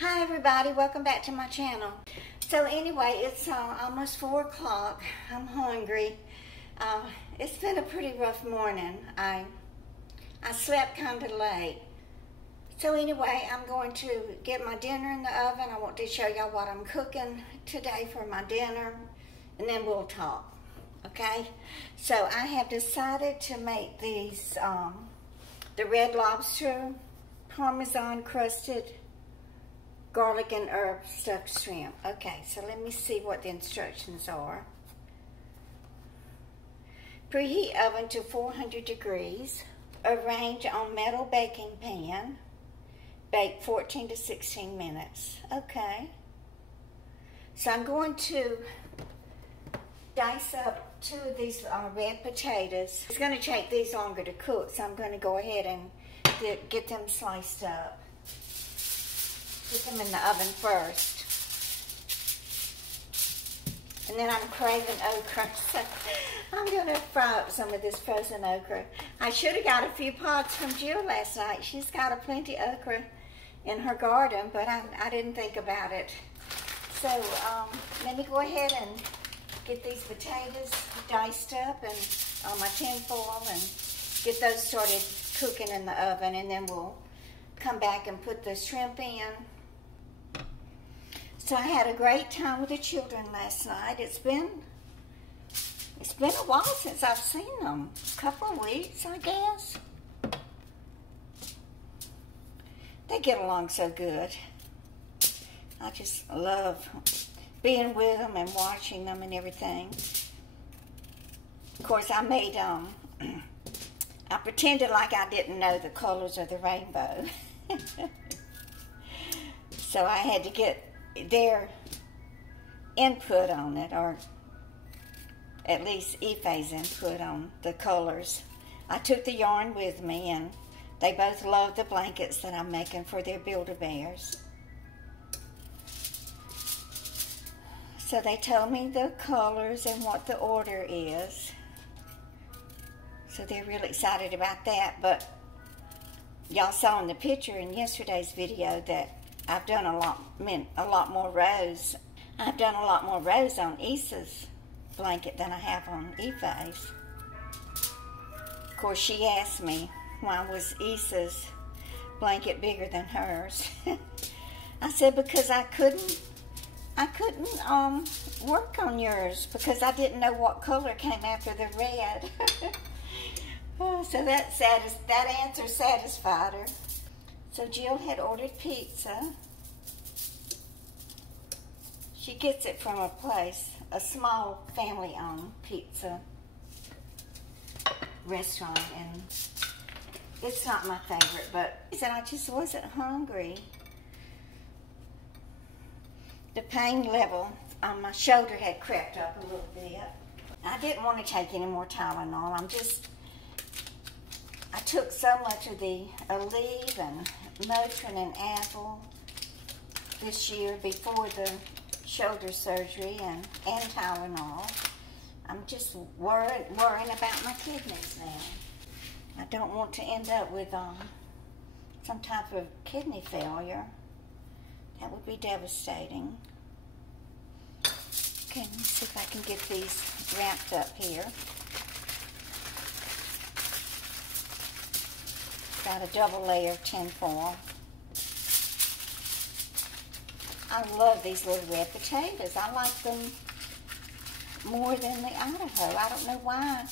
Hi everybody, welcome back to my channel. So anyway, it's almost 4 o'clock. I'm hungry. It's been a pretty rough morning. I slept kind of late. So anyway, I'm going to get my dinner in the oven. I want to show y'all what I'm cooking today for my dinner, and then we'll talk, okay? So I have decided to make these, the Red Lobster Parmesan crusted garlic and herb stuffed shrimp. Okay, so let me see what the instructions are. Preheat oven to 400 degrees. Arrange on metal baking pan. Bake 14 to 16 minutes. Okay. So I'm going to dice up 2 of these red potatoes. It's going to take these longer to cook, so I'm going to go ahead and get them sliced up. Put them in the oven first. And then I'm craving okra, so I'm going to fry up some of this frozen okra. I should have got a few pods from Jill last night. She's got a plenty of okra in her garden, but I didn't think about it. So let me go ahead and get these potatoes diced up and on my tin foil and get those started cooking in the oven, and then we'll come back and put the shrimp in. So I had a great time with the children last night. It's been a while since I've seen them. A couple of weeks, I guess. They get along so good. I just love being with them and watching them and everything. Of course, I made, I pretended like I didn't know the colors of the rainbow. So I had to get their input on it, or at least Ife's input on the colors. I took the yarn with me, and they both love the blankets that I'm making for their Build-A-Bears. So they told me the colors and what the order is. So they're really excited about that. But y'all saw in the picture in yesterday's video that I've done a lot more rows. I've done a lot more rows on Issa's blanket than I have on Ife's. Of course, she asked me why was Issa's blanket bigger than hers. I said because I couldn't work on yours because I didn't know what color came after the red. So that answer satisfied her. So Jill had ordered pizza. She gets it from a place, a small family-owned pizza restaurant, and it's not my favorite, but she said I just wasn't hungry. The pain level on my shoulder had crept up a little bit. I didn't want to take any more Tylenol. I took so much of the Aleve and Motrin and Apple this year before the shoulder surgery and Tylenol. I'm just worrying about my kidneys now. I don't want to end up with some type of kidney failure. That would be devastating. Okay, let me see if I can get these wrapped up here. Got a double layer of tin foil. I love these little red potatoes. I like them more than the Idaho. I don't know why.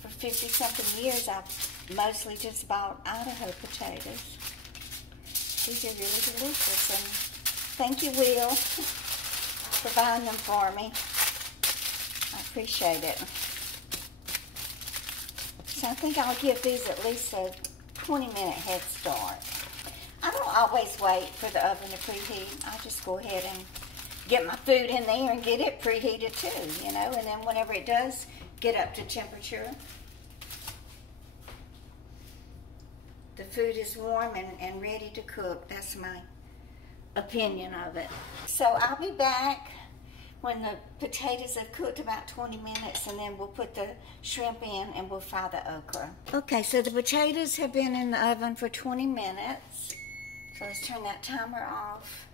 For 50-something years, I've mostly just bought Idaho potatoes. These are really delicious, and thank you, Will, for buying them for me. I appreciate it. So I think I'll give these at least a 20-minute head start. I don't always wait for the oven to preheat. I just go ahead and get my food in there and get it preheated too, you know, and then whenever it does get up to temperature, the food is warm and ready to cook. That's my opinion of it. So I'll be back when the potatoes have cooked about 20 minutes, and then we'll put the shrimp in and we'll fry the okra. Okay, so the potatoes have been in the oven for 20 minutes. So let's turn that timer off.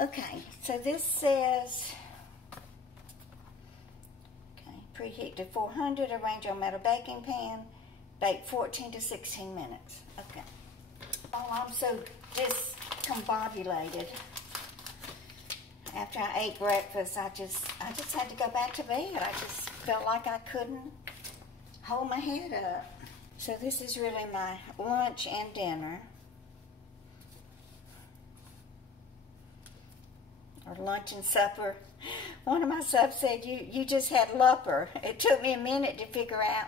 Okay, so this says, okay, preheat to 400, arrange on metal baking pan, bake 14 to 16 minutes. Okay. Oh, I'm so discombobulated. After I ate breakfast, I just had to go back to bed. I just felt like I couldn't hold my head up. So this is really my lunch and dinner. Or lunch and supper. One of my subs said, you just had lupper. It took me a minute to figure out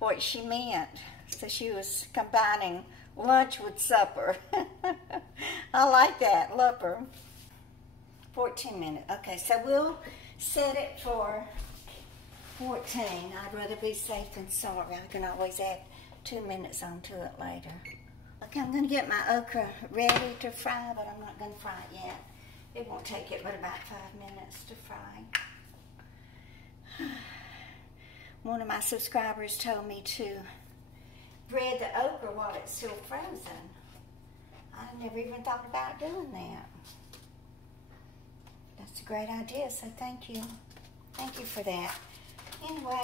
what she meant. So she was combining lunch with supper. I like that, lupper. 14 minutes. Okay, so we'll set it for 14. I'd rather be safe than sorry. I can always add 2 minutes onto it later. Okay, I'm going to get my okra ready to fry, but I'm not going to fry it yet. It won't take it but about 5 minutes to fry. One of my subscribers told me to bread the okra while it's still frozen. I never even thought about doing that. That's a great idea, so thank you. Thank you for that. Anyway,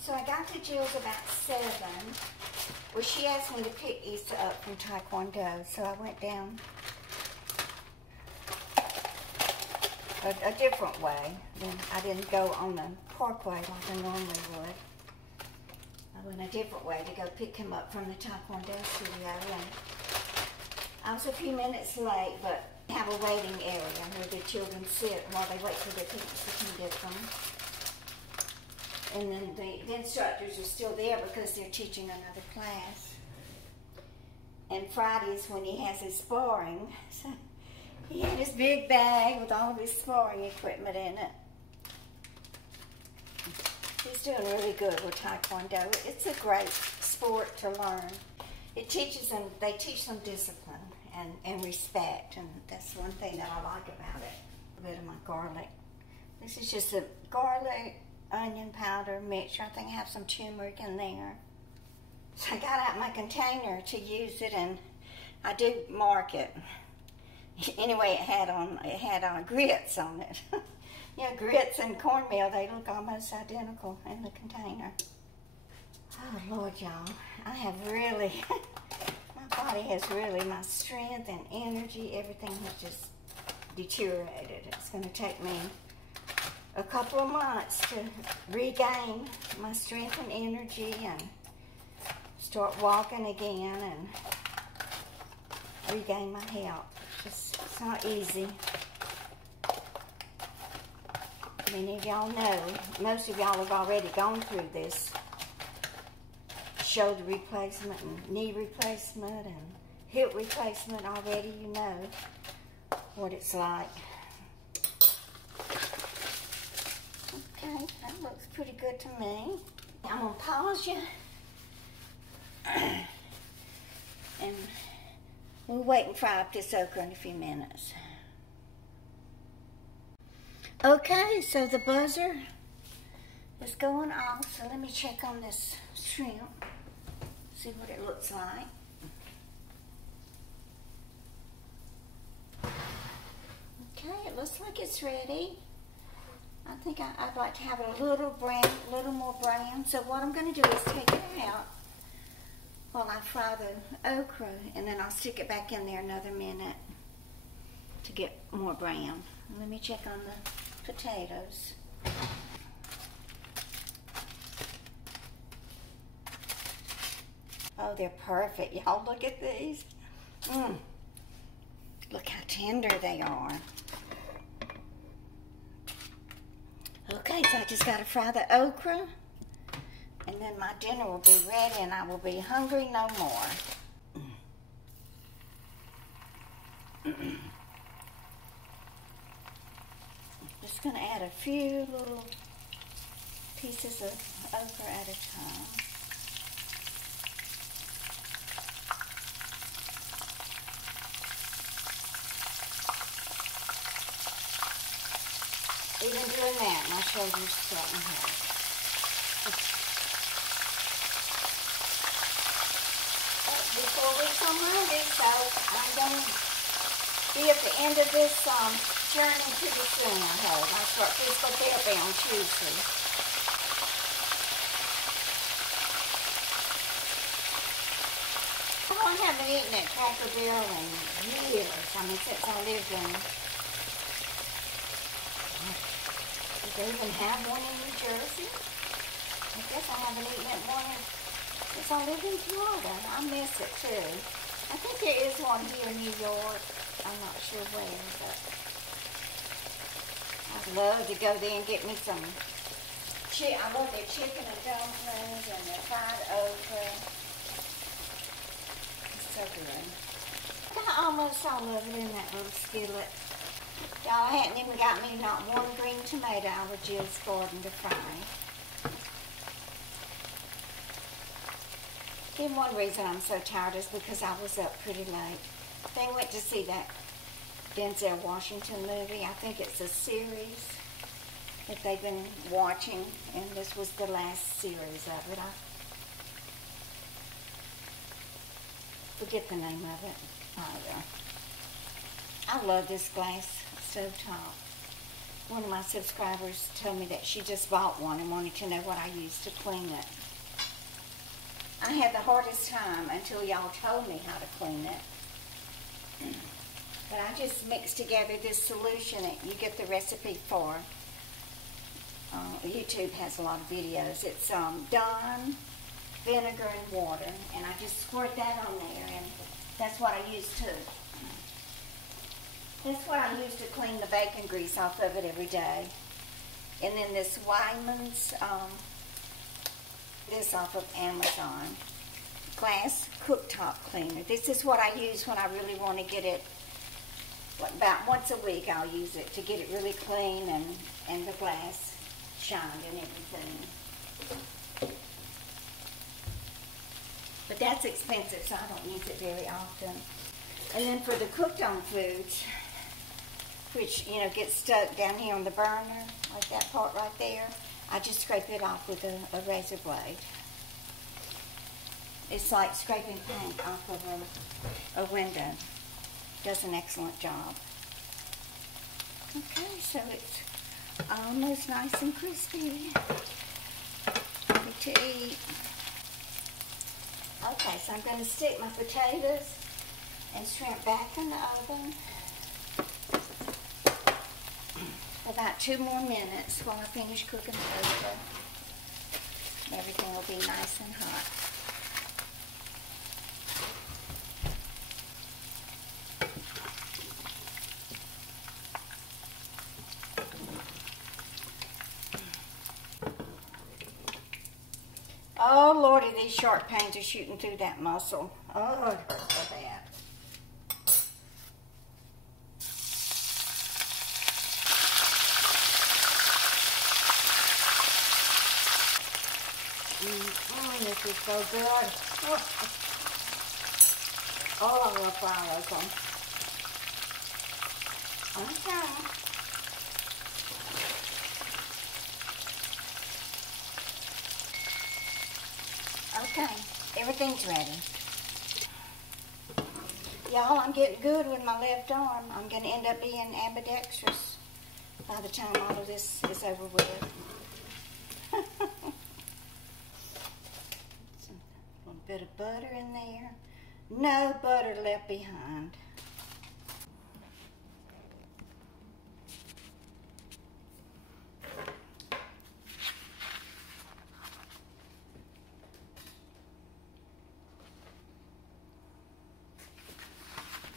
so I got to Jill's about 7. Well, she asked me to pick Issa up from Taekwondo, so I went down a different way. I didn't go on the parkway like I normally would. I went a different way to go pick him up from the Taekwondo studio. And I was a few minutes late, but have a waiting area where the children sit while they wait for their parents to come get them. And then the instructors are still there because they're teaching another class. And Fridays when he has his sparring, so he had his big bag with all of his sparring equipment in it. He's doing really good with Taekwondo. It's a great sport to learn. It teaches them, they teach them discipline and respect, and that's one thing that I like about it. A bit of my garlic. This is just a garlic, onion powder mixture. I think I have some turmeric in there. So I got out my container to use it, and I do mark it. Anyway, it had grits on it. You know, grits and cornmeal, they look almost identical in the container. Oh, Lord, y'all. I have really, my body has really, my strength and energy, everything has just deteriorated. It's going to take me a couple of months to regain my strength and energy and start walking again and regain my health. It's not easy. Many of y'all know, most of y'all have already gone through this shoulder replacement and knee replacement and hip replacement already. You know what it's like. Okay, that looks pretty good to me. I'm going to pause you and we'll wait and fry up this okra in a few minutes. Okay, so the buzzer is going off, so let me check on this shrimp, see what it looks like. Okay, it looks like it's ready. I think I'd like to have it a little more brown. So what I'm going to do is take it out while I fry the okra, and then I'll stick it back in there another minute to get more brown. Let me check on the potatoes. Oh, they're perfect. Y'all look at these. Look how tender they are. Okay, so I just got to fry the okra, and then my dinner will be ready and I will be hungry no more. Just going to add a few little pieces of okra at a time. Even doing that, my shoulders starting to hurt. Before we I'm hungry, so I'm going to be at the end of this journey to the center hole. I start physical therapy on Tuesday. I haven't eaten at Cracker Barrel in years. I mean, since I lived in... Do they even have one in New Jersey? I guess I haven't eaten at one since I lived in Florida. I miss it too. I think there is one here in New York. I'm not sure where, but I'd love to go there and get me some I love their chicken and dumplings and their fried okra. It's so good. Got almost all of it in that little skillet. Y'all, I hadn't even got me not one green tomato out of Jill's garden to fry. And one reason I'm so tired is because I was up pretty late. They went to see that Denzel Washington movie. I think it's a series that they've been watching, and this was the last series of it. I forget the name of it. I love this glass stovetop. One of my subscribers told me that she just bought one and wanted to know what I used to clean it. I had the hardest time until y'all told me how to clean it. But I just mixed together this solution that you get the recipe for. YouTube has a lot of videos. It's Dawn, vinegar, and water. And I just squirt that on there, and that's what I use to... That's what I use to clean the bacon grease off of it every day. And then this Wyman's, this off of Amazon, glass cooktop cleaner. This is what I use when I really want to get it, about once a week I'll use it to get it really clean and the glass shined and everything. But that's expensive, so I don't use it very often. And then for the cooked on foods, which, you know, gets stuck down here on the burner, like that part right there, I just scrape it off with a razor blade. It's like scraping paint off of a window. Does an excellent job. Okay, so it's almost nice and crispy. Ready to eat. Okay, so I'm going to stick my potatoes and shrimp back in the oven for about 2 more minutes while I finish cooking the okra. Everything will be nice and hot. Oh, Lordy, these sharp pains are shooting through that muscle. Oh, it hurts so bad. This is so good. Oh, I love fried okra. Okay, everything's ready. Y'all, I'm getting good with my left arm. I'm going to end up being ambidextrous by the time all of this is over with. A little bit of butter in there. No butter left behind.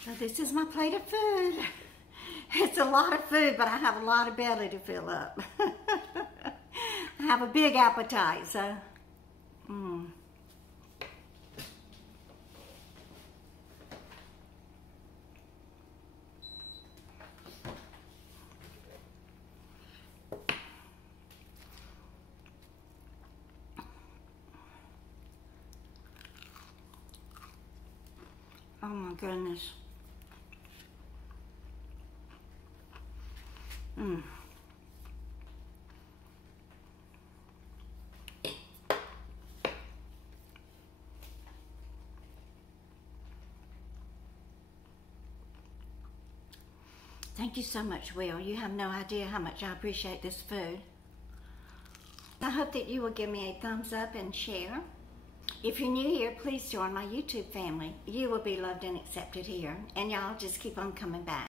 So this is my plate of food. It's a lot of food, but I have a lot of belly to fill up. I have a big appetite, so. Oh my goodness. Thank you so much, Will. You have no idea how much I appreciate this food. I hope that you will give me a thumbs up and share. If you're new here, please join my YouTube family. You will be loved and accepted here, and y'all just keep on coming back.